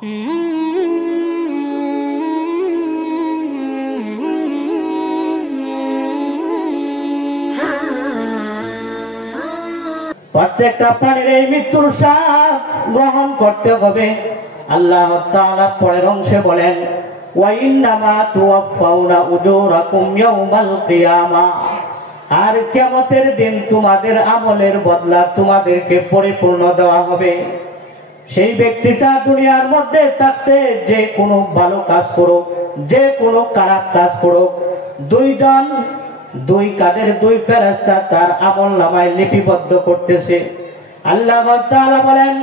প্রত্যেকটা প্রাণীর এই মৃত্যুর স্বাদ গ্রহণ করতে হবে। আল্লাহ তাআলা পরের অংশে বলেন, ওয়া ইন্নামা তুওয়াফাউনা উজুরাকুম ইয়াউমাল কিয়ামাহ, আর কিয়ামতের দিন তোমাদের আমলের বদলা তোমাদেরকে পরিপূর্ণ দেওয়া হবে। সেই ব্যক্তিটা দুনিয়ার মধ্যে থাকতে যে কোনো ভালো কাজ করুক, যে কোনো খারাপ কাজ করুক, দুই কাদের দুই ফেরেশতা তার আমলনামায় লিপিবদ্ধ করতেছে। আল্লাহ তাআলা বলেন,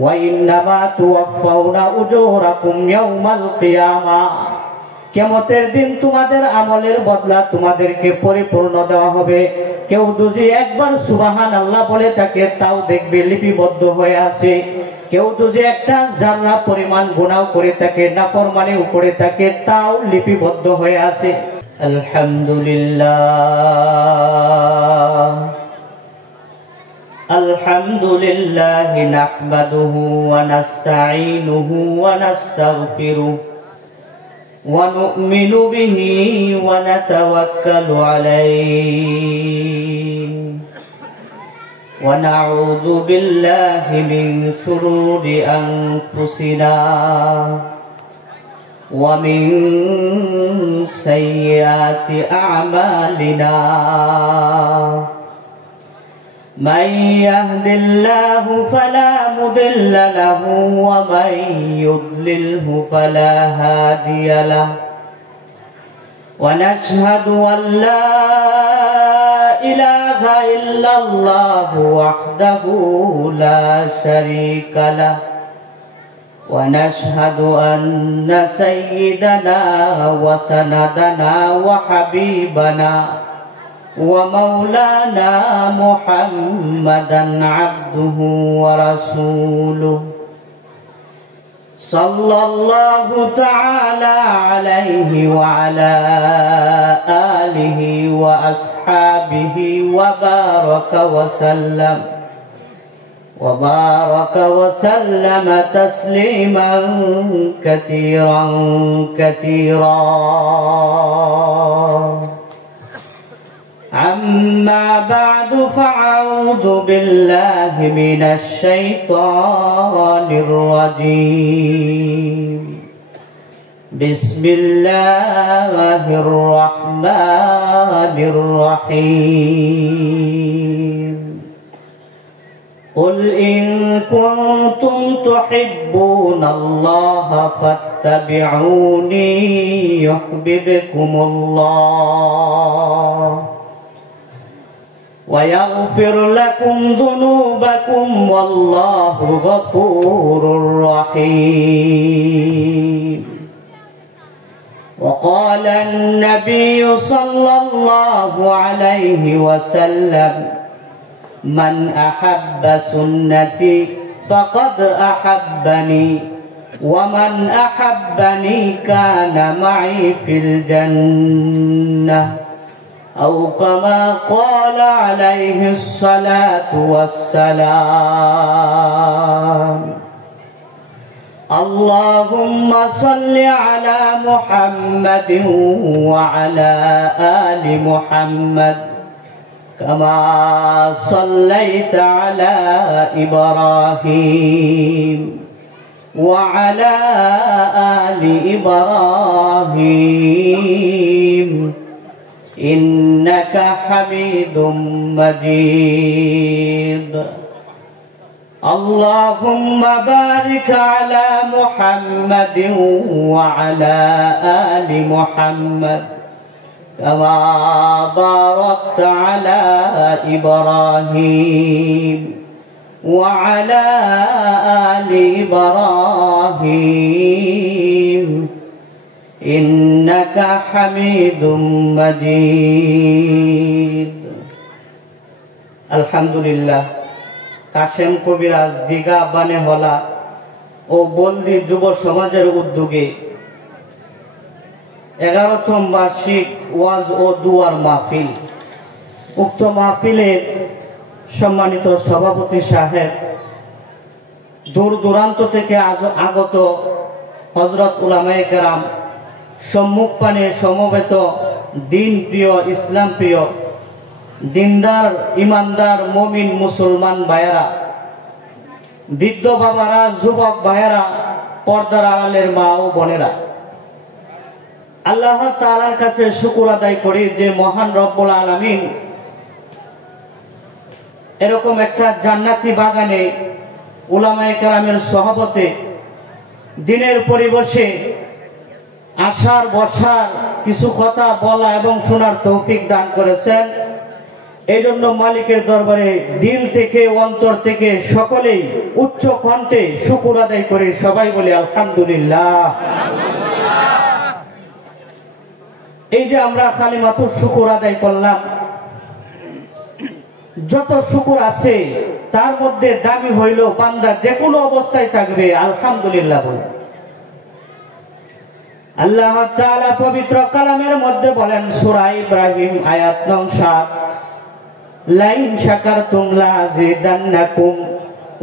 ওয়া ইন্নামা তুওয়াফাউনা উজুরাকুম ইয়াউমাল কিয়ামাহ, কিয়ামতের দিন তোমাদের আমলের বদলা তোমাদেরকে পরিপূর্ণ দেওয়া হবে। কেউ যদি একবার সুবহানাল্লাহ বলে থাকে তাও দেখবে লিপিবদ্ধ হয়ে আছে। কেউ যদি একটা জাররা পরিমাণ গুনাহ করে থাকে, নাফরমানিও করে থাকে, তাও লিপিবদ্ধ হয়ে আছে। আলহামদুলিল্লাহ নাহমাদুহু ওয়া নাস্তাঈনুহু ওয়া নাস্তাগফিরুহু ওয়া নু'মিনু বিহি ওয়া নাতাওয়াক্কালু আলাইহি ওয়া নাউযু বিল্লাহি মিন শুরুরি আনফুসিনা ওয়া মিন সাইয়্যাতি আ'মালিনা। من يهد الله فلا مضل له ومن يضلله فلا هادي له ونشهد أن لا إله إلا الله وحده لا شريك له ونشهد أن سيدنا وسندنا وحبيبنا ومولانا محمدا عبده ورسوله صلى الله تعالى عليه وعلى آله وأصحابه وبارك وسلم تسليما كثيرا كثيرا. أما بعد فأعوذ بالله من الشيطان الرجيم. بسم الله الرحمن الرحيم. قل إن كنتم تحبون الله فاتبعوني يحببكم الله ويغفر لكم ذنوبكم والله غفور رحيم. وقال النبي صلى الله عليه وسلم من أحب سنتي فقد أحبني ومن أحبني كان معي في الجنة أو كما قال عليه الصلاة والسلام. اللهم صل على محمد وعلى آل محمد كما صليت على إبراهيم وعلى آل إبراهيم إنك حميد مجيد. اللهم بارك على محمد وعلى آل محمد كما باركت على إبراهيم وعلى آل إبراهيم إنك حميد مجيد. الحمد لله. কাশেম কবিরাজ দিঘা বানেহলা ও বলদি যুব সমাজের উদ্যোগে 11তম বার্ষিক ওয়াজ ও দুয়ার মাহফিল। উক্ত মাহফিলের সম্মানিত সভাপতি সাহেব দূর দূরান্ত থেকে আগত হযরত উলামায়ে কেরাম, সম্মুখ পানে সমবেত দিন প্রিয়, ইসলাম প্রিয়, দিনদার, ইমানদার, মুমিন মুসলমান ভাইয়েরা, বৃদ্ধ বাবারা, যুবক ভাইয়েরা, পর্দার আড়ালের মা ও বোনেরা, আল্লাহ তাআলার কাছে শুকর আদায় করি যে মহান রব্বুল আলামিন এরকম একটা জান্নাতি বাগানে উলামায়ে কেরামের সহবতে দিনের পরিবেশে আসার বসার কিছু কথা বলা এবং শোনার তৌফিক দান করেছেন। এই জন্য মালিকের দরবারে দিল থেকে, অন্তর থেকে সকলেই উচ্চ কণ্ঠে শুকর আদায় করে সবাই বলি আলহামদুলিল্লাহ। এই যে আমরা কালিমাতুশ শুকর আদায় করলাম, যত শুকর আছে তার মধ্যে দামি হইল বান্দা যে কোনো অবস্থায় থাকবে আলহামদুলিল্লাহ বলে। আল্লাহ তাআলা পবিত্র কালামের মধ্যে বলেন সূরা ইব্রাহিম আয়াত নং ৭, লাইন শাকারতুম লাযিদান্নাকুম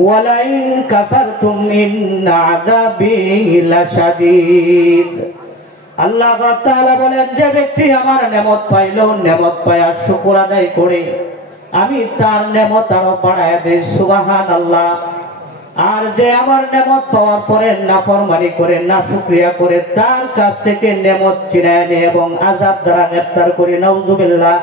ওয়া লাইন কাফারতুম ইন্না আযাবি লাশাদীদ। আল্লাহ তাআলা বলেন যে ব্যক্তি আমার নেমত পাইল, নেমত পায়া শুকর আদায় করে আমি তার নেমত আরো বাড়ায় দেই, সুবহানাল্লাহ। আর যে আমার নেমত পাওয়ার পরে নাফরমানি করে, নাশুকরিয়া করে, তার কাছ থেকে নেমত ছিনায় নেয় এবং আযাব দ্বারা গ্রেফতার করে, নাউযুবিল্লাহ।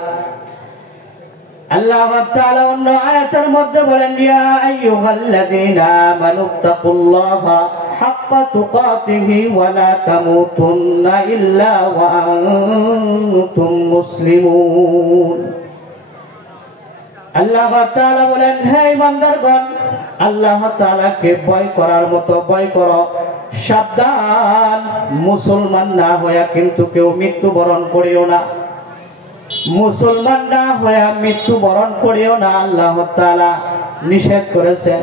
আল্লাহ তাআলা অন্য আয়াতের মধ্যে বলেন ইয়া আইয়ুহাল্লাযীনা আমানুত্তাকুল্লাহা হাক্কা তুকাতিহি ওয়া লা তামুতুন্না ইল্লা ওয়া আনতুম মুসলিমুন। আল্লাহ তাআলা বলেন হে ইমানদারগণ, আল্লাহ তাআলাকে ভয় করার মতো ভয় করো, সাবধান, মুসলমান না হইয়া কিন্তু কেউ মৃত্যুবরণ করিও না, মুসলমান না হইয়া মৃত্যুবরণ করিও না, আল্লাহ তাআলা নিষেধ করেছেন।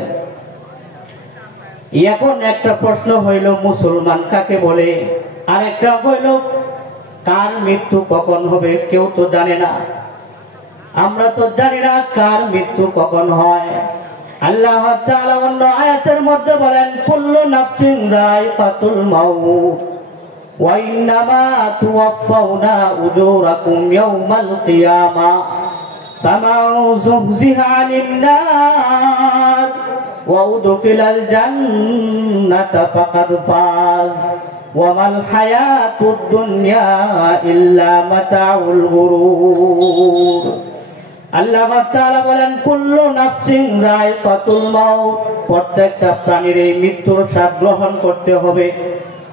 এখন একটা প্রশ্ন হইল মুসলমান কাকে বলে, আর একটা হইল কার মৃত্যু কখন হবে কেউ তো জানে না। আমরা তো জানি না কার মৃত্যু কখন হয়। আল্লাহ তাআলা অন্য আয়াতের মধ্যে বলেন কুল্লু নাফসিন যায়িকাতুল মাউত ওয়া ইন্নামা তুওয়াফাউনা উজুরাকুম ইয়াওমাল কিয়ামাহ ফামান যুহজিহা আনিন নার ওয়া উদখিলাল জান্নাতা ফাকাদ ফাজ ওয়া মাল হায়াতুদ দুনিয়া ইল্লা মাতাউল গুরুর। আল্লাহ তাআলা বলেন কুল্লু নাফসিন যায়িকাতুল মাউত, প্রত্যেকটা প্রাণীর এই মৃত্যুর স্বাদ গ্রহণ করতে হবে।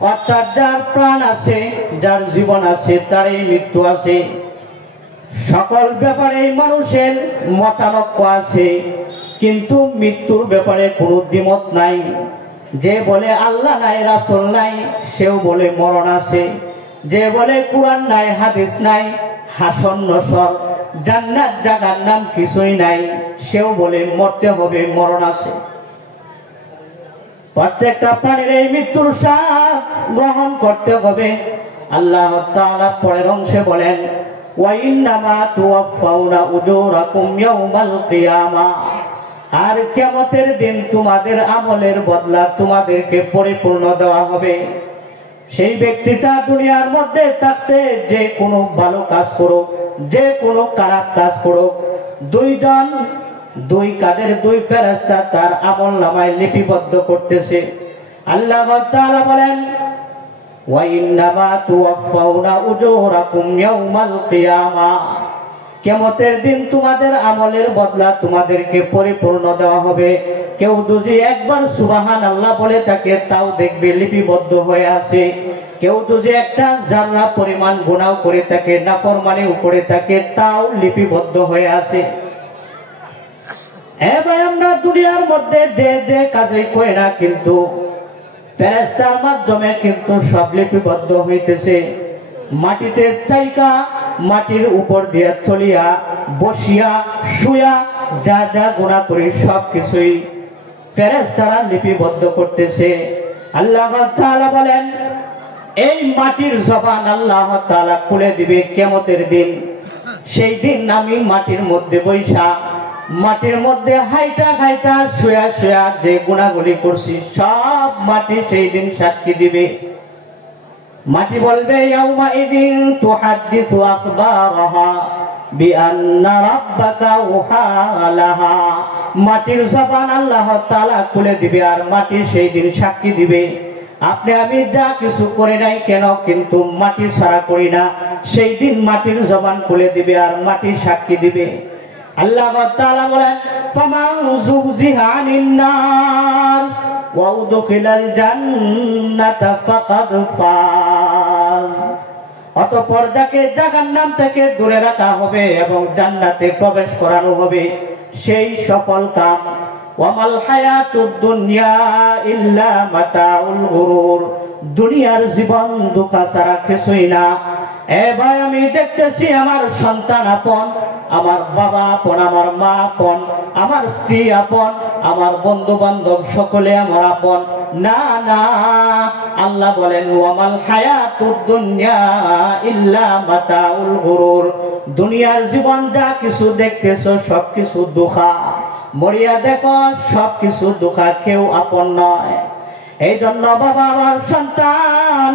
অর্থাৎ যার প্রাণ আছে, যার জীবন আছে, তার এই মৃত্যু আছে। সকল ব্যাপারে মানুষের মতানৈক্য আছে, কিন্তু মৃত্যুর ব্যাপারে কোনো দ্বিমত নাই। যে বলে আল্লাহ নাই, রাসূল নাই, সেও বলে মরণ আছে। যে বলে কুরআন নাই, হাদিস নাই, হাসন নসর, জান্নাত জাহান্নাম কিছুই নাই, সেও বলে মরতে হবে, মরণ আছে। প্রত্যেকটা প্রাণীর এই মৃত্যুর স্বাদ গ্রহণ করতে হবে। আল্লাহ তাআলা পরের অংশে বলেন ওয়া ইন্নামা তুওয়াফাউনা উজুরাকুম ইয়াওমাল কিয়ামাহ, আর কিয়ামতের দিন তোমাদের আমলের বদলা তোমাদেরকে পরিপূর্ণ দেওয়া হবে। সেই ব্যক্তিটা দুনিয়ার মধ্যে থাকতে যে কোনো ভালো কাজ করুক, যে কোনো খারাপ কাজ করুক, দুই কাঁধের দুই ফেরেশতা তার আমলনামায় লিপিবদ্ধ করতেছে। আল্লাহ তাআলা বলেন ওয়া ইন্নামা তুওয়াফাউনা উজুরাকুম ইয়াওমাল কিয়ামাহ, কিয়ামতের দিন তোমাদের আমলের বদলা তোমাদেরকে পরিপূর্ণ দেওয়া হবে। কেউ যদি একবার সুবহানাল্লাহ বলে থাকে তাও দেখবে লিপিবদ্ধ হয়ে আছে। কেউ যদি একটা জাররা পরিমাণ গুনাহ করে থাকে, নাফরমানি করে থাকে, তাও লিপিবদ্ধ হয়ে আছে। এবার আমরা দুনিয়ার মধ্যে যে যে কাজই করি না, কিন্তু ফেরেশতার মাধ্যমে কিন্তু সব লিপিবদ্ধ হইতেছে। মাটিতে তাইকা মাটির উপর দিয়ে চলিয়া, বসিয়া, শুয়া যা যা গুনাহ করি সব কিছুই ফেরেশতারা লিপিবদ্ধ করতেছে। আল্লাহ তাআলা বলেন এই মাটির জবান আল্লাহ তাআলা খুলে দিবে কিয়ামতের দিন। সেই দিন আমি মাটির মধ্যে বৈশা মাটির মধ্যে হাইটা হাইটা শুয়া শুয়া যে গুণাগুলি করছি সব মাটি সেই দিন সাক্ষী দিবে। মাটি বলবে ইয়াউমা ইদিন তুহাদ্দিসু আখবারাহা বিআন্না রাব্বাকা উহালাহা। মাটির জবান আল্লাহ তাআলা খুলে দিবে আর মাটি সেই দিন সাক্ষী দিবে আপনি আমি যা কিছু করি নাই কেন কিন্তু মাটি ছাড়া করি না। সেই দিন মাটির জবান খুলে দিবে আর মাটি সাক্ষী দিবে। আল্লাহ তাআলা বলেন ফামান যুযিহা আনিন নার ওয়া উদখিলাল জান্নাতা ফাকাদ ফাজ। অতঃপর যাকে জাহান্নাম থেকে দূরে রাখা হবে এবং জান্নাতে প্রবেশ করানো হবে সেই সফল কাম। ওয়ামাল হায়াতুদ দুনিয়া ইল্লা মাতাউল গুরুর। দুনিয়ার জীবন দুঃখা ছাড়া কিছুই না। এ ভাই আমি দেখতেছি আমার সন্তান আপন, আমার বাবা আপন, আমার মা আপন, আমার স্ত্রী আপন, আমার বন্ধু বান্ধব সকলে আমার আপন। না না, আল্লাহ বলেন ওয়ামাল হায়াতুদ দুনিয়া ইল্লা মাতাউল গুরুর। দুনিয়ার জীবন যা কিছু দেখতেছো সবকিছু দুঃখা। মরিয়া দেখো সবকিছু দুঃখা, কেউ আপন নয়। এই জন্য বাবা আমার সন্তান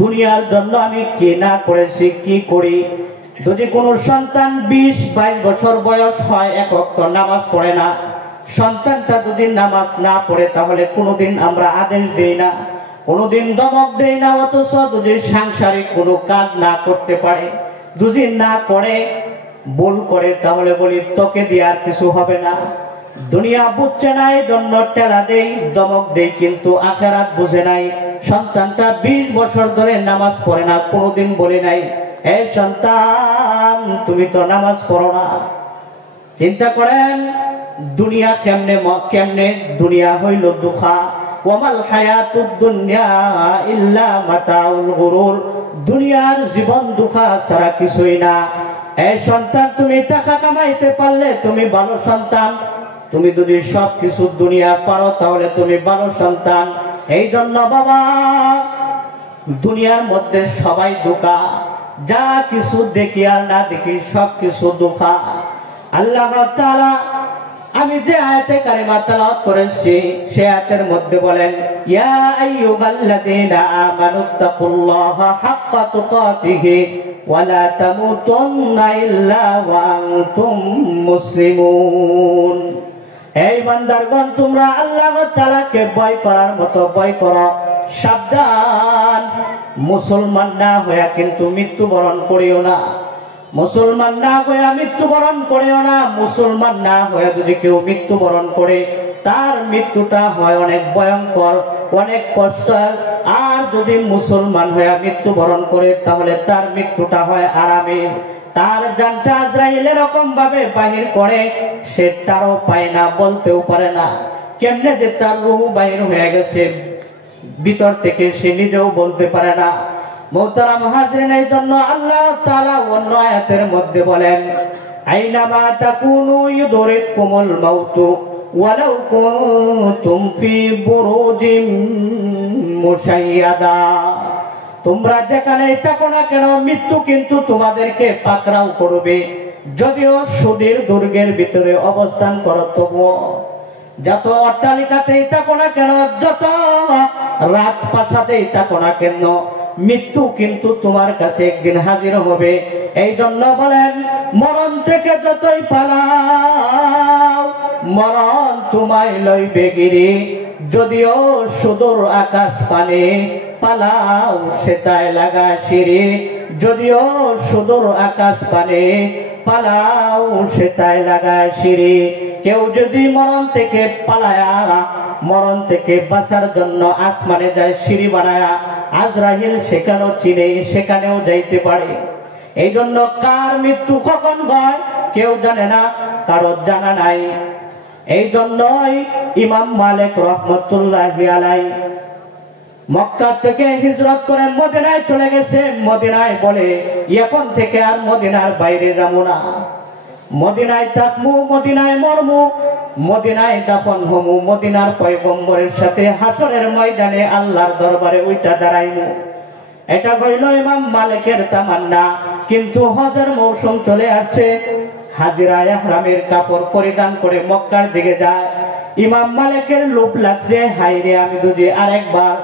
দুনিয়ার জন্য আমি কি না করেছি কি করি। যদি কোনো সন্তান 20-22 বছর বয়স হয় এক ওয়াক্ত নামাজ পড়ে না, সন্তানটা যদি নামাজ না পড়ে তাহলে কোনোদিন আমরা আদেশ দেই না, কোনোদিন দমক দেই না। অথচ যদি সাংসারিক কোনো কাজ না করতে পারে, যদি না করে ভুল করে তাহলে বলি তোকে দিয়ে আর কিছু হবে না। দুনিয়া বুঝছে না এই জন্য টেলা দেই দমক দেই, কিন্তু আখিরাত বুঝে নাই। সন্তানটা 20 বছর ধরে নামাজ পড়ে না, কোনোদিন বলে নাই এই সন্তান তুমি তো নামাজ পড়ো না। চিন্তা করেন দুনিয়া কেমনে কেমনে দুনিয়া হইল দুঃখা। ওয়ামাল হায়াতুদ দুনিয়া ইল্লা মাতাউল গুরুর। দুনিয়ার জীবন দুঃখা ছাড়া কিছুই না। এই সন্তান তুমি টাকা কামাইতে পারলে তুমি ভালো সন্তান, তুমি যদি সবকিছু দুনিয়া পারো তাহলে তুমি ভালো সন্তান। এই জন্য বাবা দুনিয়ার মধ্যে সবাই দুঃখা, যা কিছু দেখি আর না দেখি সবকিছু দুঃখা। আল্লাহ তাআলা আমি যে আয়াতে কারিমা তেলাওয়াত করেছি সে আয়াতের মধ্যে বলেন ইয়া আইয়ুহাল্লাযীনা আমানুত্তাকুল্লাহা হাক্কা তুকাতিহি ওয়া লা তামুতুন্না ইল্লা ওয়া আনতুম মুসলিমুন। এই বান্দারগণ তোমরা আল্লাহ তাআলাকে ভয় করার মতো ভয় করো। সাবধান, মুসলমান না হয়ে কিন্তু মৃত্যুবরণ করিও না। মুসলমান না হয়ে মৃত্যুবরণ করিও না। মুসলমান না হয়ে যদি কেউ মৃত্যুবরণ করে তার মৃত্যুটা হয় অনেক ভয়ঙ্কর, অনেক কষ্ট। আর যদি মুসলমান হয়ে মৃত্যুবরণ করে তাহলে তার মৃত্যুটা হয় আরামে। তার জানটা আজরাইল এরকম ভাবে বাহির করে সে তারও পায় না, বলতেও পারে না কেমনে যে তার রূহ বাহির হয়ে গেছে ভিতর থেকে, সে নিজেও বলতে পারে না। মুহতারাম হাজিরিন, এই জন্য আল্লাহ তাআলা অন্য আয়াতের মধ্যে বলেন আইনামা তাকুনু ইউদরিকুমুল মাউতু ওয়ালাউ কুনতুম ফি বুরুজিম মুশাইয়াদা। তোমরা যেখানেই থাকো না কেন মৃত্যু কিন্তু তোমাদেরকে পাকড়াও করবে। যদিও সুদীর দুর্গের ভিতরে অবস্থান করো তবুও, যত অট্টালিকাতেই থাকো না কেন, যত রাত প্রাসাদেই থাকো না কেন, মৃত্যু কিন্তু তোমার কাছে একদিন হাজির হবে। এই জন্য বলেন মরণ থেকে যতই পালাও মরণ তোমায় লইবে গিরি। যদিও সুদূর আকাশ পানে পালাও সেটাই লাগা সিঁড়ি। যদিও সুদূর আকাশ পানে পালাও সেটাই লাগা সিঁড়ি। কেউ যদি মরণ থেকে পালায়া, মরণ থেকে বাঁচার জন্য আসমানে যায় সিঁড়ি বানায়া, আজরাইল সেখানেও চিনে সেখানেও যাইতে পারে। এই জন্য কার মৃত্যু কখন হয় কেউ জানে না, কারো জানা নাই। এই জন্যই ইমাম মালিক রাহমাতুল্লাহি আলাইহি মক্কা থেকে হিজরত করে মদিনায় চলে গেছে। মদিনায় বলে এখন থেকে আর মদিনার বাইরে যাব না, মদিনায় থাকবো, মদিনায় মরমু, মদিনায় দাফন হমু, মদিনার পয়গম্বরের সাথে হাসরের ময়দানে আল্লাহর দরবারে উইটা দাঁড়াইমু। এটা হইল ইমাম মালিকের তামান্না। কিন্তু হজের মৌসুম চলে আসছে, হাজিরা ইহরামের কাপড় পরিধান করে মক্কার দিকে যায়। ইমাম মালিকের লোভ লাগছে, হায়রে আমি যদি আরেকবার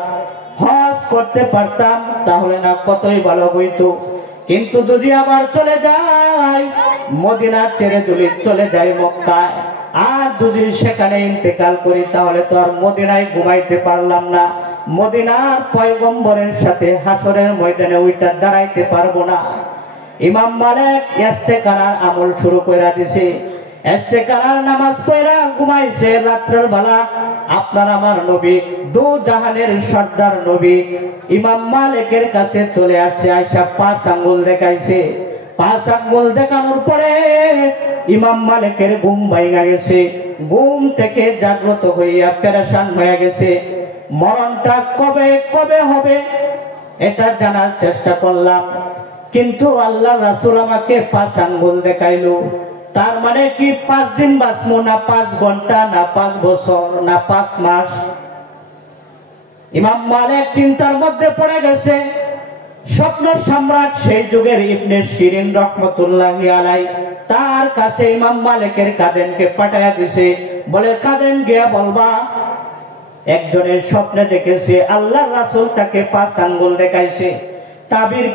হজ করতে পারতাম তাহলে না কতই ভালো হইতো, কিন্তু যদি আবার চলে যাই মদিনা ছেড়ে যদি চলে যাই মক্কায়, আর যদি সেখানে ইন্তেকাল করি তাহলে তো আর মদিনায় ঘুমাইতে পারলাম না, মদিনার পয়গম্বরের সাথে হাসরের ময়দানে ওইটা দাঁড়াইতে পারবো না। ইমাম মালিক ইস্তেকারার আমল শুরু কইরা দিছে, ইস্তেকারার নামাজ পড়া ঘুমাইছে রাত্রের বেলা। আপনার আমার নবী দু জাহানের সর্দার নবী ইমাম মালিকের কাছে চলে আসছে, আয়েশা 5 আঙ্গুল দেখাইছে। 5 আঙ্গুল দেখানোর পরে ইমাম মালিকের ঘুম ভাঙা গেছে, ঘুম থেকে জাগ্রত হইয়া পেরেশান হয়ে গেছে। মরণটা কবে কবে হবে এটা জানার চেষ্টা করলাম, কিন্তু আল্লাহ রাসূল আমাকে 5 আঙ্গুল দেখাইলো। তার মানে কি 5 দিন বাঁচবো না 5 ঘন্টা না 5 বছর না 5 মাস? ইমাম মালিক চিন্তার মধ্যে পড়ে গেছে। স্বপ্ন সম্রাট সেই যুগের ইবনে শিরিন রহমাতুল্লাহি আলাই তার কাছে ইমাম মালিকের কাদেনকে পাঠায়া দিছে, বলে কাদেন গিয়া বলবা একজনের স্বপ্নে দেখেছে আল্লাহ রাসূল তাকে 5 আঙ্গুল দেখাইছে, তাবির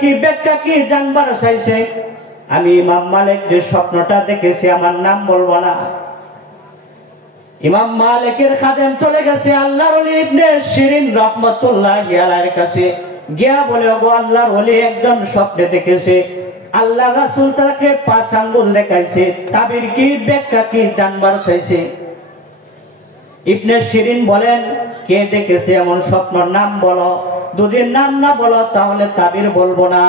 কি ব্যাখ্যা কি জানবার চাইছে। আমি ইমাম মালিক যে স্বপ্নটা দেখেছি আমার নাম বলবো না। ইমাম মালিকের খাদেম চলে গেছে আল্লাহর ওলি ইবনে শিরিন রাহমাতুল্লাহি আলাইহির কাছে, গিয়া বলে ওগো আল্লাহর ওলি একজন স্বপ্নে দেখেছে আল্লাহ রাসূল তাকে 5 আঙ্গুল দেখাইছে, তাবির কি ব্যাখ্যা কি জানবার চাইছে। ইবনে শিরিন বলেন কে দেখেছে এমন স্বপ্ন নাম বলো, যদি নাম না বলো তাহলে তাবির বলবো না।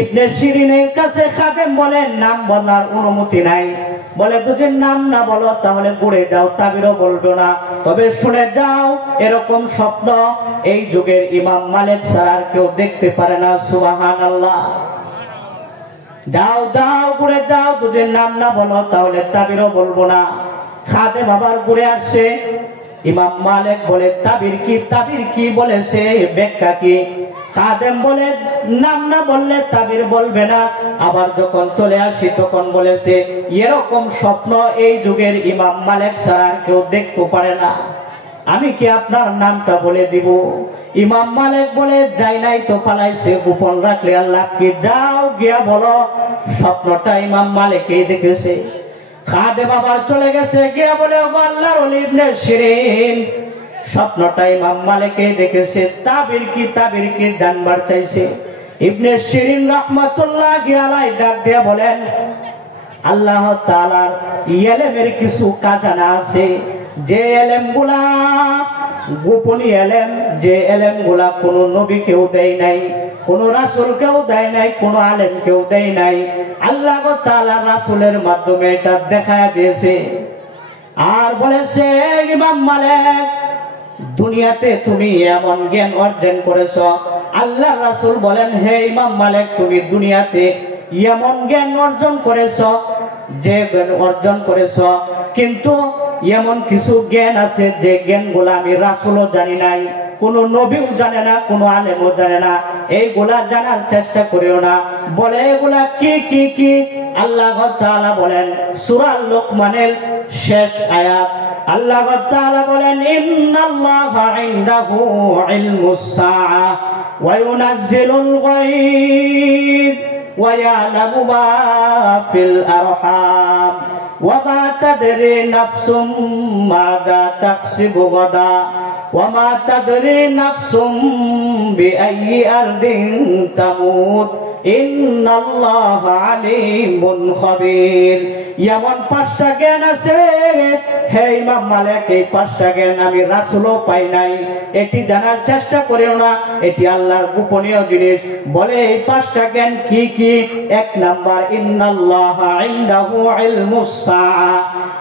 ইবনে শিরিনের কাছে খাদেম বলেন নাম বলার অনুমতি নাই, বলে যদি নাম না বলো তাহলে ঘুরে যাও, তাবিরও বলবো না। তবে শুনে যাও এরকম স্বপ্ন এই যুগের ইমাম মালিক ছাড়া আর কেউ দেখতে পারে না। সুবহানাল্লাহ। যাও যাও ঘুরে যাও, যদি নাম না বলো তাহলে তাবিরও বলবো না। খাদেম আবার ঘুরে আসছে, ইমাম মালিক বলে তাবির কি বলেছে ব্যাখ্যা কি? খাদেম বলে নাম না বললে তাবির বলবে না। আবার যখন চলে আসি তখন বলেছে এরকম স্বপ্ন এই যুগের ইমাম মালিক ছাড়া কেউ দেখতে পারে না, আমি কি আপনার নামটা বলে দিব? ইমাম মালিক বলে যাই নাই তো পালাইছে, গোপন রাখলে আল্লাহ কি, যাও গিয়া বলো স্বপ্নটা ইমাম মালিকই দেখেছে। খাদেম আবার চলে গেছে, গিয়া বলে আল্লাহর ওলি ইবনে শিরিন স্বপ্নটা ইমাম মালিকই দেখেছে, তাবির কি জানবার চাইছে। ইবনে শিরিন রাহমাতুল্লাহি আলাইহি ডাক দিয়া বলেন আল্লাহ তাআলার ইলমের কিছু খাজানা আছে, যে ইলমগুলা গোপনী ইলম, যে ইলমগুলা কোন নবী কেউ দেয় নাই, কোন রাসূল কেউ দেয় নাই, কোন আলেম কেউ দেয় নাই, আল্লাহ তাআলা রাসূলের মাধ্যমে এটা দেখায়া দিয়েছে। আর বলেছে ইমাম মালিক দুনিয়াতে তুমি এমন জ্ঞান অর্জন করেছো। আল্লাহ রাসূল বলেন হে ইমাম মালিক তুমি দুনিয়াতে এমন জ্ঞান অর্জন করেছো, যে জ্ঞান অর্জন করেছো, কিন্তু এমন কিছু জ্ঞান আছে যে জ্ঞানগুলো আমি রাসূলও জানি নাই, কোন নবীও জানে না, কোন আলেমও জানে না, এইগুলা জানার চেষ্টা করিও না। বলে এগুলা কি? আল্লাহ তাআলা বলেন সূরা লোকমানের শেষ আয়াত, আল্লাহ তাআলা বলেন ইন্নাল্লাহা ইনদাহু ইলমুস সাআ ওয়া ইউনাজ্জিলুল গায়ব ওয়া ইয়ালামু মা ফিল আরহাম ওয়া মা তাদরি নাফসুম মাযা তাকসিবু গাদা ওয়া মা তাদরি নাফসুম বিআইয়ি আরদিন তামুত ইন্নাল্লাহা আলিমুন খাবীর। এমন 5টা জ্ঞান আছে হে ইমাম মালিক, এই 5টা জ্ঞান আমি রাসূলও পাই নাই, এটি জানার চেষ্টা করিও না, এটি আল্লাহর গোপনীয় জিনিস। বলে এই 5টা জ্ঞান কি? 1 নাম্বার ইন্নাল্লাহা ইনদাহু ইলমুস সাআ,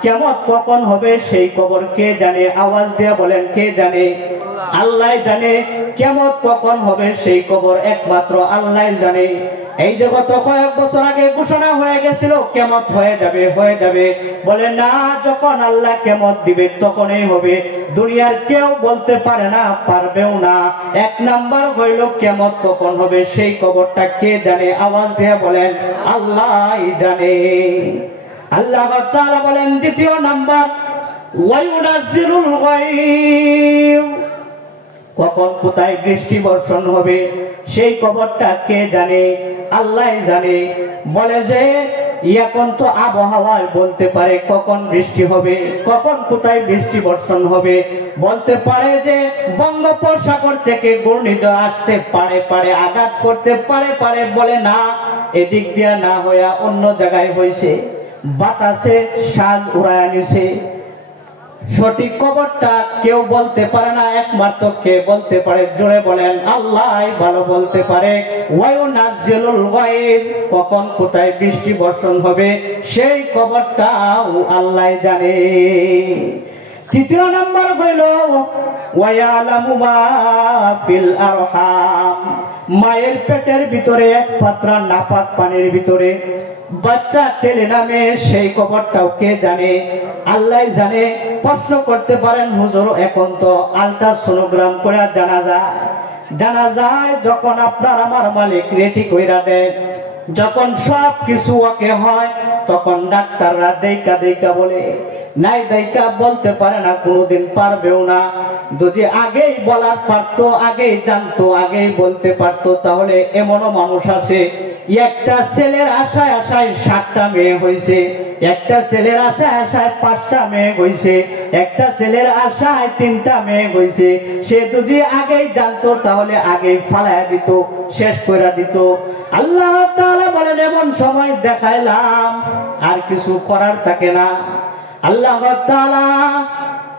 কিয়ামত কখন হবে সেই খবর কে জানে? আওয়াজ দিয়ে বলেন কে জানে? আল্লাহ জানে। কিয়ামত কখন হবে সেই খবর একমাত্র আল্লাহ জানে। এই যে গত কয়েক বছর আগে ঘোষণা হয়ে গেছিল কিয়ামত হয়ে যাবে, বলে না, যখন আল্লাহ কিয়ামত দিবে তখনই হবে, দুনিয়ার কেউ বলতে পারে না, পারবেও না। এক নাম্বার হইল কিয়ামত কখন হবে সেই খবরটা কে জানে? আওয়াজ দিয়ে বলেন, আল্লাহই জানে। আল্লাহ তাআলা বলেন দ্বিতীয় নাম্বার, ওয়ায়ুনাজ্জিলুল গায়ব, কখন কোথায় বৃষ্টি বর্ষণ হবে সেই খবরটা কে জানে? আল্লাহ জানে। বলে যে এখন তো আবহাওয়ায় বলতে পারে কখন বৃষ্টি হবে, কখন কোথায় বৃষ্টি বর্ষণ হবে, বলতে পারে যে বঙ্গোপসাগর থেকে ঘূর্ণিঝড় আসতে পারে আঘাত করতে পারে, বলে না, এদিক দিয়া না হইয়া অন্য জায়গায় হয়েছে, বাতাসে সাজ উড়ায় নিছে। সঠিক খবরটা কেউ বলতে পারে না, একমাত্র কে বলতে পারে? জোরে বলেন, আল্লাহ ভালো বলতে পারে। ওয়ায়ুনাজ্জিলুল গায়ব, কখন কোথায় বৃষ্টি বর্ষণ হবে সেই খবরটা আল্লাহ জানে। তৃতীয় নাম্বার হইল ওয়ায়ালামু মা ফিল আরহাম, মায়ের পেটের ভিতরে এক পাত্রা নাপাক পানির ভিতরে বাচ্চা ছেলে নামে সেই খবরটাও কে জানে? আল্লাহ জানে। প্রশ্ন করতে পারেন, হুজুর এখন তো আল্ট্রাসোনোগ্রাম করে জানা যায় যখন আপনার আমার মালিক রেডি কইরা দেয়, যখন সব কিছু ওকে হয় তখন ডাক্তাররা দেখা বলে, নাই দেখা বলতে পারে না, কোনোদিন পারবেও না। যদি আগেই বলার পারতো, আগেই জানতো, আগেই বলতে পারতো, তাহলে এমনও মানুষ আছে একটা ছেলের আশায় 7টা মেয়ে হয়েছে, একটা ছেলের আশায় 5টা মেয়ে হয়েছে, একটা ছেলের আশায় 3টা মেয়ে হয়েছে। সে যদি আগেই জানতো তাহলে আগেই ফালাইয়া দিত, শেষ করে দিত। আল্লাহ তাআলা বলেন এমন সময় দেখাইলাম আর কিছু করার থাকে না। আল্লাহ তাআলা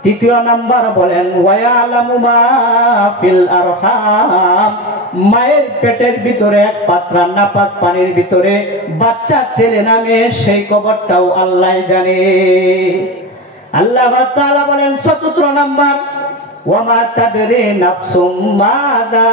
তৃতীয় নাম্বার বলেন ওয়ায়ালামু মা ফিল আরহাম, মায়ের পেটের ভিতরে এক পাত্রা নাপাক পানির ভিতরে বাচ্চা ছেলে নামে সেই খবরটাও আল্লাহ জানে। আল্লাহ তাআলা বলেন চতুর্থ নাম্বার, ওয়ামা তাদরি নাফসুম মাযা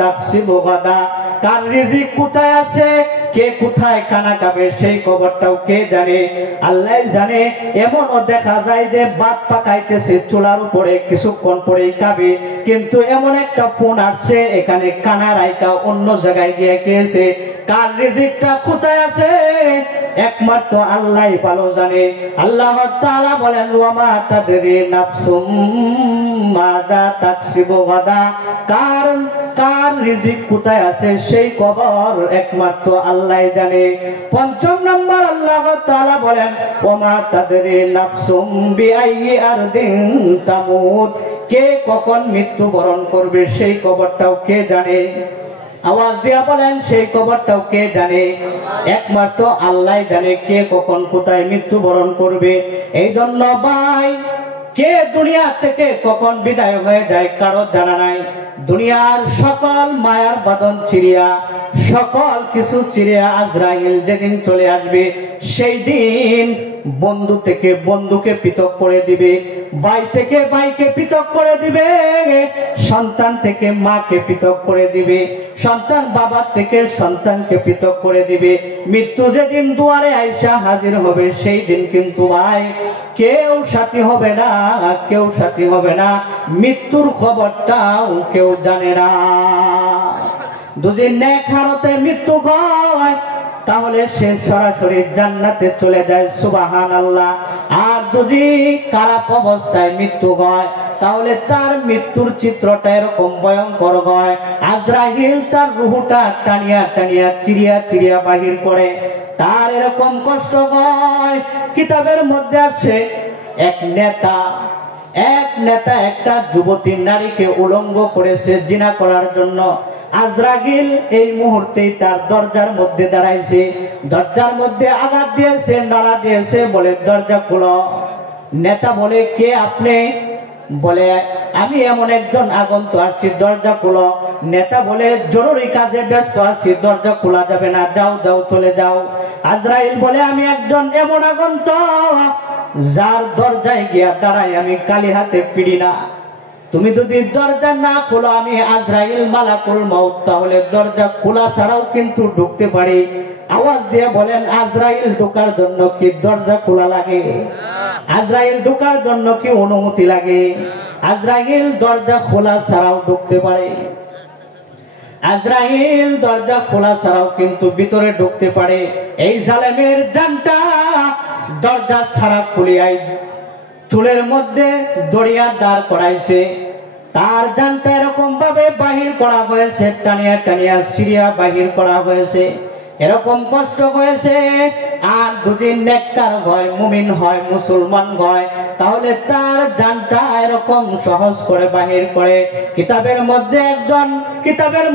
তাকসিবু গাদা, কার রিজিক কোথায় আছে, কে কোথায় খানা খাবে সেই খবরটাও কে জানে? আল্লাহ জানে। এমনও দেখা যায় যে ভাত পাকাইতেছে চুলার উপরে, কিছুক্ষণ পরেই খাবে, কিন্তু এমন একটা ফোন আসছে এখানে খানা রাইকা অন্য জায়গায় গিয়ে খেয়েছে। কার রিজিকটা কোথায় আছে একমাত্র আল্লাহ ভালো জানে। আল্লাহ তাআলা বলেন ওয়ামা তাদরি নাফসুম মাযা তাকসিবু গাদা, কার রিজিক কোথায় আছে সেই খবর একমাত্র আল্লাহ জানে। পঞ্চম নাম্বার আল্লাহ তাআলা বলেন ওয়ামা তাদরি নাফসুম বিআইয়ি আরদিন তামুত, কে কখন মৃত্যুবরণ করবে সেই খবরটাও কে জানে? আওয়াজ দিয়া বলেন, সেই খবরটাও কে জানে? একমাত্র আল্লাহ জানে কে কখন কোথায় মৃত্যুবরণ করবে। এই জন্য ভাই, কে দুনিয়া থেকে কখন বিদায় হয়ে যায় কারো জানা নাই। দুনিয়ার সকল মায়ার বাঁধন চিরিয়া, সকল কিছু চিরিয়া আজরাইল যেদিন চলে আসবে সেই দিন বন্ধু থেকে বন্ধুকে পৃথক করে দিবে, ভাই থেকে ভাইকে পৃথক করে দিবে, সন্তান থেকে মাকে পৃথক করে দিবে, সন্তান বাবার থেকে সন্তানকে পৃথক করে দিবে। মৃত্যু যেদিন দুয়ারে আইসা হাজির হবে সেই দিন কিন্তু ভাই কেউ সাথী হবে না, কেউ সাথী হবে না। মৃত্যুর খবরটাও কেউ জানে না। যদি নেক হারতে মৃত্যু হয় তাহলে সে সরাসরি জান্নাতে চলে যায়, সুবহানাল্লাহ। আর যদি খারাপ অবস্থায় মৃত্যু হয় তাহলে তার মৃত্যুর চিত্রটা এরকম ভয়ঙ্কর হয়, আজরাইল তার রূহটা টানিয়া টানিয়া চিরিয়া চিরিয়া বাহির করে, তার এরকম কষ্ট হয়। কিতাবের মধ্যে আছে এক নেতা একটা যুবতী নারীকে উলঙ্গ করেছে জিনা করার জন্য। আজরাইল এই মুহূর্তে তার দরজার মধ্যে দাঁড়াইছে, দরজার মধ্যে আঘাত দিয়েছে, নাড়া দিয়েছে, বলে দরজা খুলো। নেতা বলে কে আপনি? বলে আমি এমন একজন আগন্তুক আসছি, দরজা খুলো। নেতা বলে জরুরি কাজে ব্যস্ত আছি, দরজা খোলা যাবে না, যাও যাও চলে যাও। আজরাইল বলে আমি একজন এমন আগন্তুক যার দরজায় গিয়া দাঁড়াই আমি কালি হাতে ফিরি না। তুমি যদি দরজা না খোলো আমি আজরাইল মালাকুল মাউত তাহলে দরজা খোলা ছাড়াও কিন্তু ঢুকতে পারি। আওয়াজ দিয়ে বলেন আজরাইল ঢোকার জন্য কি দরজা খোলা লাগে? আজরাইল ঢোকার জন্য কি অনুমতি লাগে? আজরাইল দরজা খোলা ছাড়াও ঢুকতে পারে। আজরাইল দরজা খোলা ছাড়াও কিন্তু ভিতরে ঢুকতে পারে। এই জালেমের জানটা দরজা ছাড়া খুলিয়াই চুলের মধ্যে দড়িয়া দাঁড় করাইছে। তার জানটা এরকম ভাবে বাহির করা হয়েছে, টানিয়া টানিয়া সিরিয়া বাহির করা হয়েছে। এরকম কষ্ট হয়েছে। আর যদি নেককার হয়, মুমিন হয়, মুসলমান হয়, তাহলে তার জানটা এরকম সহজ করে বাহির করে। কিতাবের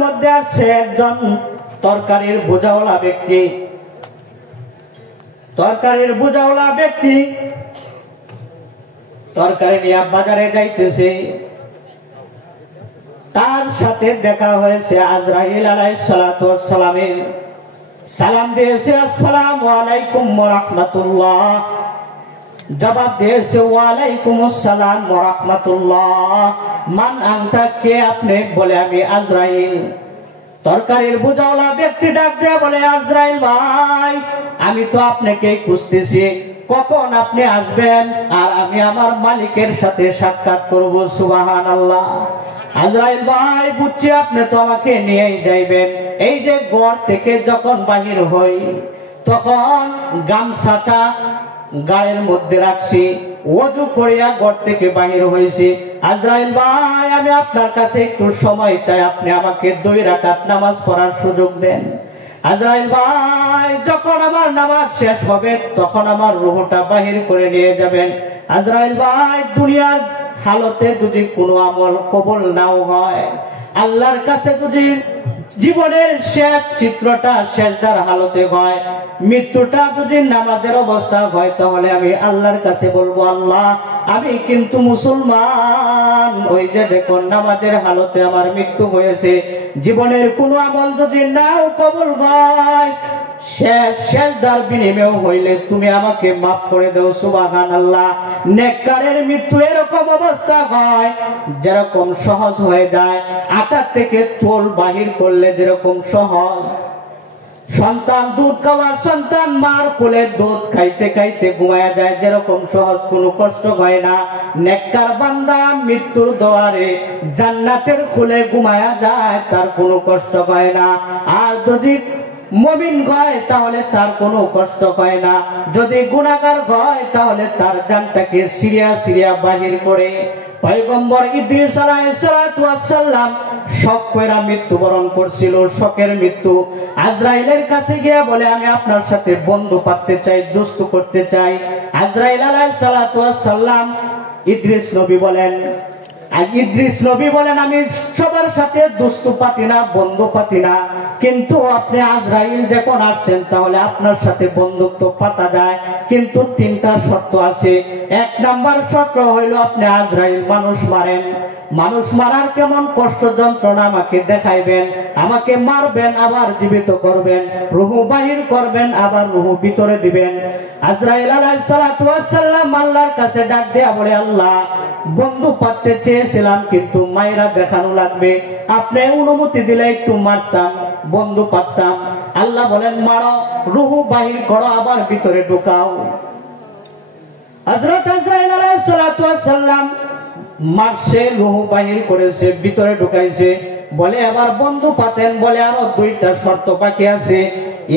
মধ্যে আসছে একজন তরকারির বোঝাওয়ালা ব্যক্তি তরকারি নিয়ে বাজারে যাইতেছে। তার সাথে দেখা হয়েছে আজরাইল আলাইহিস সালাতু ওয়াস সালামের। সালাম দিয়েছে আসসালামু আলাইকুম ওয়া রাহমাতুল্লাহ। জবাব দিয়েছে ওয়া আলাইকুমুস সালাম ওয়া রাহমাতুল্লাহ। মান আনতা, কে আপনি? বলে আমি আজরাইল। তরকারির বোঝাওয়ালা ব্যক্তি ডাক দিয়ে বলে আজরাইল ভাই, আমি তো আপনাকে খুঁজতেছি, কখন আপনি আসবেন আর আমি আমার মালিকের সাথে সাক্ষাৎ করব। সুবহানাল্লাহ। আজরাইল ভাই বুঝছি আপনি তো আমাকে নিয়েই যাইবেন। এই যে ঘর থেকে যখন বাহির হই তখন গামছাটা গায়ের মধ্যে রাখছি, ওযু করিয়া ঘর থেকে বাহির হয়েছি। আজরাইল ভাই আমি আপনার কাছে একটু সময় চাই, আপনি আমাকে 2 রাকাত নামাজ পড়ার সুযোগ দেন। আজরাইল ভাই যখন আমার নামাজ শেষ হবে তখন আমার রূহটা বাহির করে নিয়ে যাবেন। আজরাইল ভাই দুনিয়ার হালতে যদি কোনো আমল কবুল নাও হয়, আল্লাহর কাছে যদি জীবনের শেষ চিত্রটা সেজদার হালতে হয়, মৃত্যুটা যদি নামাজের অবস্থা হয়, তাহলে আমি আল্লাহর কাছে বলবো আল্লাহ আমি কিন্তু মুসলমান, ওই যে দেখুন নামাজের হালতে আমার মৃত্যু হয়েছে। জীবনের কোনো আমল যদি নাও কবুল হয়, সেজদার বিনিময় হইলে তুমি আমাকে মাফ করে দাও। সুবহানাল্লাহ। নেককারের মৃত্যু এরকম অবস্থা হয় যেরকম সহজ হয়ে যায়, আটা থেকে চোল বাহির করলে যেরকম সহজ। সন্তান দুধ খাওয়ার সন্তান মার কোলে দুধ খাইতে খাইতে ঘুমায়া যায়, যেরকম সহজ কোনো কষ্ট হয় না। নেককার বান্দা মৃত্যুর দুয়ারে জান্নাতের কোলে ঘুমায়া যায়, তার কোনো কষ্ট হয় না। আর যদি মুমিন হয় তাহলে তার কোনো কষ্ট হয় না। যদি গুনাহগার হয় তাহলে তার জানটাকে সিরিয়া সিরিয়া বাহির করে। পয়গম্বর ইদ্রিস আলাইহিস সালাতু ওয়াস সালাম শক কইরা মৃত্যুবরণ করছিল, শকের মৃত্যু। আজরাইলের কাছে গিয়া বলে আমি আপনার সাথে বন্ধু পাততে চাই, দোস্ত করতে চাই। আজরাইল আলাইহিস সালাতু ওয়াস সালাম ইদ্রিস নবী বলেন আমি সবার সাথে দোস্তি পাতি না, বন্ধু পাতি না, কিন্তু আপনি আজরাইল যখন আসছেন তাহলে আপনার সাথে বন্ধুত্ব পাতা যায়, কিন্তু 3টা শর্ত আছে। 1 নাম্বার শর্ত হইল আপনি আজরাইল মানুষ মারেন। মানুষ মারার কেমন কষ্ট যন্ত্রণা আমাকে দেখাইবেন, আমাকে মারবেন আবার জীবিত করবেন, রূহ বাহির করবেন আবার রূহ ভিতরে দিবেন। আজরাইল আলাইহিস সালাতু ওয়াস সালাম আল্লাহর কাছে ডাক দেয়া বলে আল্লাহ বন্ধু পাততে চেয়েছিলাম কিন্তু মায়েরা দেখানো লাগবে, আপনি অনুমতি দিলে একটু মারতাম, বন্ধু পাততাম। আল্লাহ বলেন মারো, রূহ বাহির করো, আবার ভিতরে ঢুকাও। হযরত আজরাইল আলাইহিস সালাতু ওয়াস সালাম মারছে, রূহ বাহির করেছে, ভিতরে ঢুকাইছে। বলে আবার বন্ধু পাতেন, বলে আরো 2টা শর্ত বাকি আছে।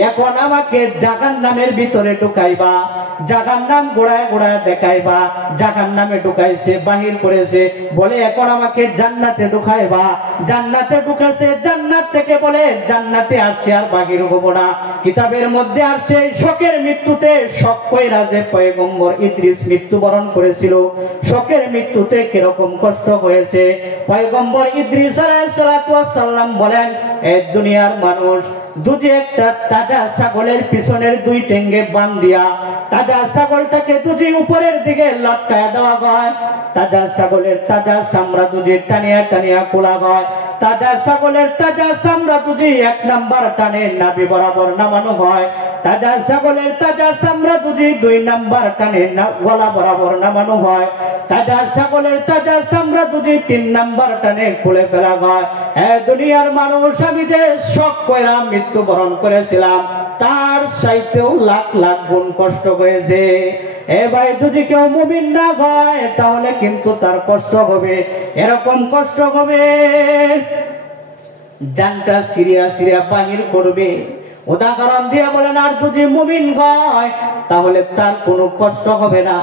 এখন আমাকে জাহান্নামের ভিতরে ঢুকাইবা, জাহান্নাম গোড়ায় গোড়ায় দেখাইবা। জাহান্নামে ঢুকাইছে, বাহির করেছে। বলে এখন আমাকে জান্নাতে ঢুকাইবা, জান্নাতে ঢুকাইছে। জান্নাত থেকে বলে জান্নাতে আসছে আর বাহির হব না। কিতাবের মধ্যে আসছে শোকের মৃত্যুতে, শোক কইরা যে পয়গম্বর ইদ্রিস মৃত্যুবরণ করেছিল, শোকের মৃত্যুতে কিরকম কষ্ট হয়েছে। পয়গম্বর ইদ্রিস আলাইহিস সালাতু ওয়াস সালাম বলেন এই দুনিয়ার মানুষ যদি একটা তাজা ছাগলের পিছনের 2 ঠ্যাঙ্গে বান দিয়া তাজা ছাগলটাকে যদি উপরের দিকে লটকায়া দেওয়া হয়, তাজা ছাগলের তাজা চামড়া যদি টানিয়া টানিয়া খোলা হয়, তাজা ছাগলের তাজা চামড়া যদি 1 নাম্বার টানে নাভি বরাবর নামানো হয়, তাজা ছাগলের তাজা চামড়া যদি 2 নাম্বার টানে গলা বরাবর নামানো হয়, তাজা ছাগলের তাজা চামড়া যদি 3 নাম্বার টানে খুলে ফেলা হয়, দুনিয়ার মানুষ আমি যে শখ কইরা মৃত্যুবরণ করেছিলাম তার চাইতেও লাখ লাখ গুণ কষ্ট হয়েছে। এ ভাই, যদি কেউ মুমিন না হয় তাহলে কিন্তু তার কষ্ট হবে, এরকম কষ্ট হবে জানটা সিরিয়া সিরিয়া বাহির করবে। উদাহরণ দিয়ে বলেন, আর যদি মুমিন হয় তাহলে তার কোনো কষ্ট হবে না।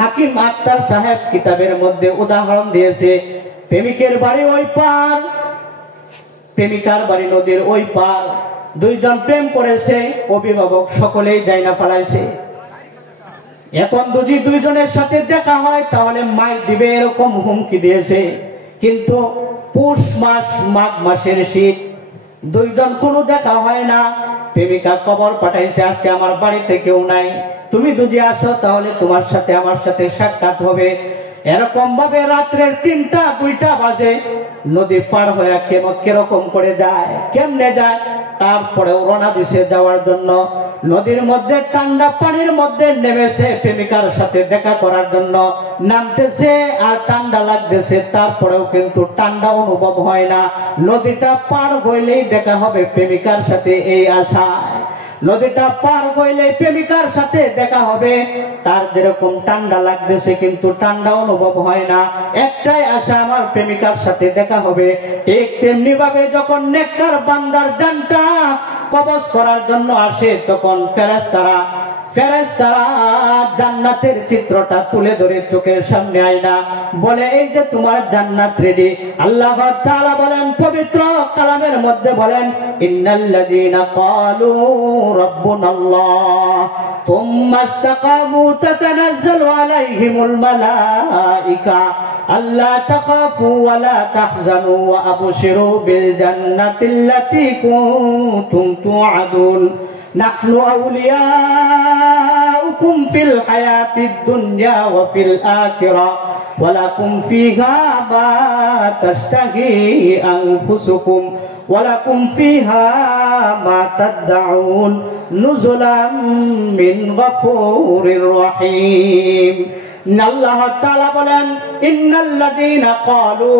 হাকিম আক্তার সাহেব কিতাবের মধ্যে উদাহরণ দিয়েছে, প্রেমিকের বাড়ি ওই পার, প্রেমিকার বাড়ি নদীর ওই পার, 2 জন প্রেম করেছে, অভিভাবক সকলেই জায়না পালাইছে। এখন যদি 2 জনের সাথে দেখা হয় তাহলে মার দিবে এরকম হুমকি দিয়েছে। কিন্তু পৌষ মাস, মাঘ মাসের শীত, 2 জন কোনো দেখা হয় না। প্রেমিকা খবর পাঠাইছে, আজকে আমার বাড়িতে কেউ নাই, তুমি যদি আসো তাহলে তোমার সাথে আমার সাথে সাক্ষাৎ হবে। এরকম ভাবে রাত্রের 3টা 2টা বাজে নদী পার হয়ে কিরকম করে যায়, কেমনে যায়, তারপরেও রওনা দিছে যাওয়ার জন্য। নদীর মধ্যে ঠান্ডা পানির মধ্যে নেমেছে প্রেমিকার সাথে দেখা করার জন্য, নামতেছে আর ঠান্ডা লাগতেছে, তারপরেও কিন্তু ঠান্ডা অনুভব হয় না। নদীটা পার হইলেই দেখা হবে প্রেমিকার সাথে, এই আশায় নদীটা পার হইলে প্রেমিকার সাথে দেখা হবে। তার যেরকম ঠান্ডা লাগতেছে কিন্তু ঠান্ডা অনুভব হয় না, একটাই আশা আমার প্রেমিকার সাথে দেখা হবে। ঠিক তেমনি ভাবে যখন নেককার বান্দার জানটা কবজ করার জন্য আসে তখন ফেরেশতারা জান্নাতের চিত্রটা তুলে ধরে চোখের সামনে আয়না বলে, এই যে তোমার জান্নাত রেডি। আল্লাহ তাআলা বলেন পবিত্র কালামের মধ্যে বলেন, ইন্নাল্লাযীনা ক্বালু রাব্বুনাল্লাহ তুম্মা ইসতাকামু তাতানাজ্জালু আলাইহিমুল মালাইকা আল্লা তাখাফু ওয়া লা তাহজানু ওয়া আবশিরু বিল জান্নাতিল্লাতী কুনতুম তুআদুন নাহনু আউলিয়াউকুম ফিল হায়াতিদ দুনিয়া ওয়া ফিল আখিরাহ ওয়া লাকুম ফিহা মা তাশতাহি আনফুসুকুম ওয়া লাকুম ফিহা মা তাদউন নুজুলাম মিন গফুরির রহিম। আল্লাহ তাআলা বলেন, ইন্নাল্লাযীনা ক্বালু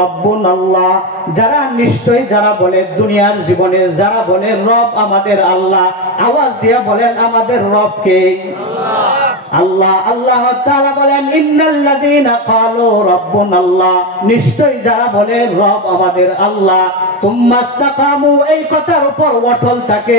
রাব্বুনাল্লাহ, যারা নিশ্চয়ই যারা বলে দুনিয়ার জীবনে যারা বলে রব আমাদের আল্লাহ, আওয়াজ দিয়ে বলেন আমাদের রব কে? আল্লাহ। আল্লাহ তাআলা বলেন, ইন্নাল্লাযীনা ক্বালু রাব্বুনাল্লাহ, নিশ্চয়ই যারা বলে রব আমাদের আল্লাহ, তুম্মা ইসতাকামু, এই কথার উপর অটল থাকে,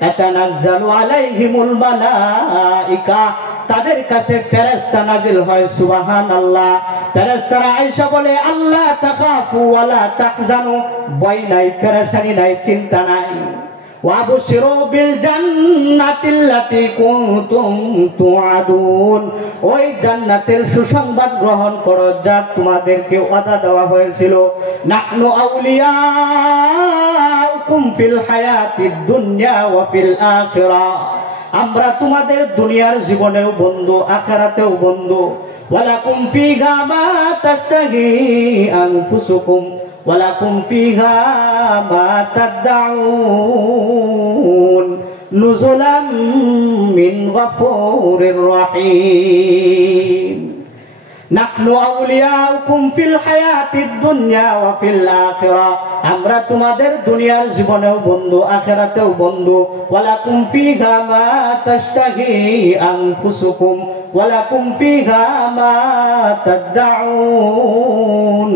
তাতানাজ্জালু আলাইহিমুল মালাইকা, তাদের কাছে ফেরেশতা নাজিল হয়। সুবহানাল্লাহ। ফেরেশতারা আয়েশা বলে, আল্লাহ তাখাফু ওয়া লা তাহজানু, ভয় নাই, পেরেশানি নাই, চিন্তা নাই। ওয়াবশিরু বিল জান্নাতিল্লাতী কুনতুম তুআদুন, ওই জান্নাতের সুসংবাদ গ্রহণ করো যা তোমাদেরকে ওয়াদা দেওয়া হয়েছিল। নাহনু আউলিয়াউকুম ফিল হায়াতিদ দুনিয়া ওয়া ফিল আখিরাহ, আমরা তোমাদের দুনিয়ার জীবনেও বন্ধু, আখিরাতেও বন্ধু। ওয়ালাকুম ফিহা মা তাশতাহি আনফুসুকুম ওয়ালাকুম ফিহা মা তাদউন নুজুলাম মিন গফুরির রহিম। নাহনু আউলিয়াউকুম ফিল হায়াতিদ দুনিয়া ওয়া ফিল আখিরাহ, আমরা তোমাদের দুনিয়ার জীবনেও বন্ধু, আখিরাতেও বন্ধু। ওয়ালাকুম ফিহা মা তাশতাহি আনফুসুকুম ওয়ালাকুম ফিহা মা তাদউন,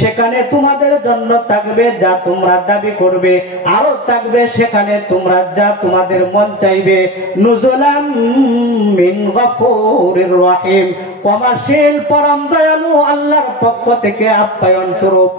সেখানে তোমাদের জন্য থাকবে যা তোমরা দাবি করবে, আরো থাকবে সেখানে তোমরা যা তোমাদের মন চাইবে। নুজুলাম মিন গফুরির রহিম, ক্ষমাশীল পরম দয়ালু আল্লাহর পক্ষ থেকে আপ্যায়ন স্বরূপ।